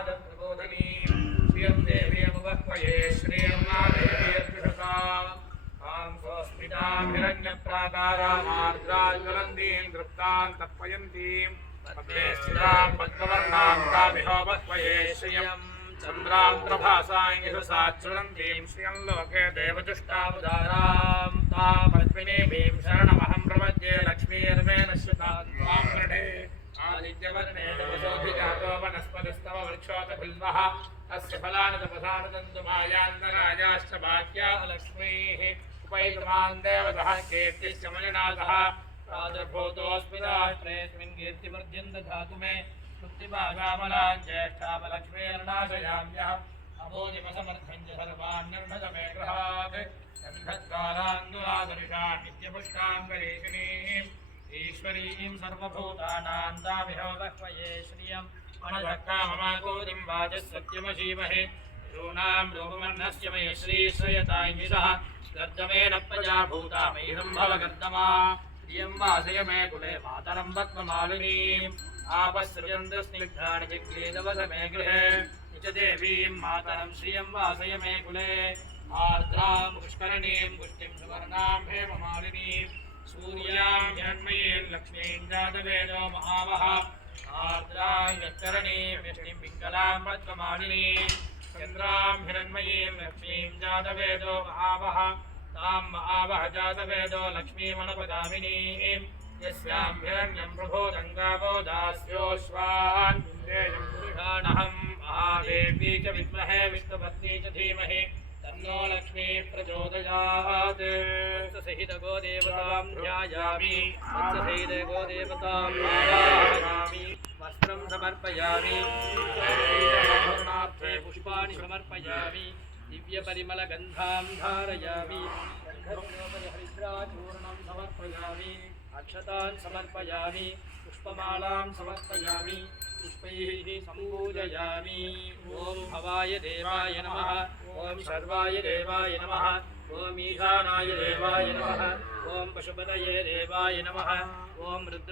प्रबोधनीं श्रियं देवीमुपह्वये श्रीर्मादेवीर्जुषतां तां स्वस्मितां हिरण्यप्राकारामार्द्राज्वलन्तीं दृप्तां तर्पयन्तीं पद्मे स्थितां पद्मवर्णां तामिहोपह्वये श्रियं चन्द्रां प्रभासां यशसाच्चुरन्तीं श्रियं लोके देवजुष्टावदारां तां पद्मिनीं शरणमहं प्रपद्ये लक्ष्मीर्मे नश्यतां त्वां वृणे आदित्यवर्णे तपसोऽधिजातो वनस्पतिस्तव वृक्षोऽथ बिल्वः तस्य फलानि तपसानुदन्तु मायान्तरायाश्च भाग्या लक्ष्मीः उपैतमान् देवतः कीर्तिश्च मणिनाथः प्रादुर्भूतोऽस्मि राष्ट्रेऽस्मिन् कीर्तिवर्ध्यं दधातु मे शुक्तिभागामलान् ज्येष्ठामलक्ष्मीर्नाशयाम्यः अबोधिमसमर्थं च सर्वान्यर्भत मे गृहात् गन्धद्वारान्दुरादर्शान् नित्यपुष्टां गरीषिणीम् ईश्वरीं सर्वभूतानां तामिहोपह्वये श्रियं मनसक्काममाकोदिं वाचः सत्यमशीमहे यूनां रूपमन्नस्य मयि श्रीश्रयताञ्जिषः गर्दमेन प्रजा भूता मह्यं भवगर्दमा प्रियं वासय मे कुले मातरं पद्ममालिनीम् आपसृजन्तु स्निग्धानि जिग्लीदवस मे गृहे निज देवीं मातरं श्रियं वासय मे कुले आर्द्रां पुष्करणीं पुष्टिं सुवर्णां हेममालिनीम् सूर्यां हिरण्मयीं लक्ष्मीं जातवेदो महावः आर्द्रां यत्करणीं यष्टिं पिङ्गलां पद्ममालिनीं चन्द्रां हिरण्मयीं लक्ष्मीं जातवेदो महावः तां महावः जातवेदो लक्ष्मीमनुपगामिनीं यस्यां हिरण्यं प्रभोदङ्गावो दास्योश्वान् इन्द्रेयं पुरुषाणहं महादेवी च विद्महे विष्णुपत्नी च धीमहि तन्नो लक्ष्मी प्रचोदयात् सहितगोदेवतां ध्यायामि सहितगोदेवतां आवाहयामि वस्त्रं समर्पयामि पुष्पाणि समर्पयामि दिव्यपरिमलगन्धां धारयामि हरिद्राचूर्णं समर्पयामि अक्षतान् समर्पयामि पुष्पमालां समर्पयामि पुष्पैः सम्पूजयामि ॐ भवाय देवाय नमः ॐ सर्वाय देवाय नमः ॐ ईशानाय देवाय नमः ॐ पशुपतये देवाय नमः ॐ रुद्र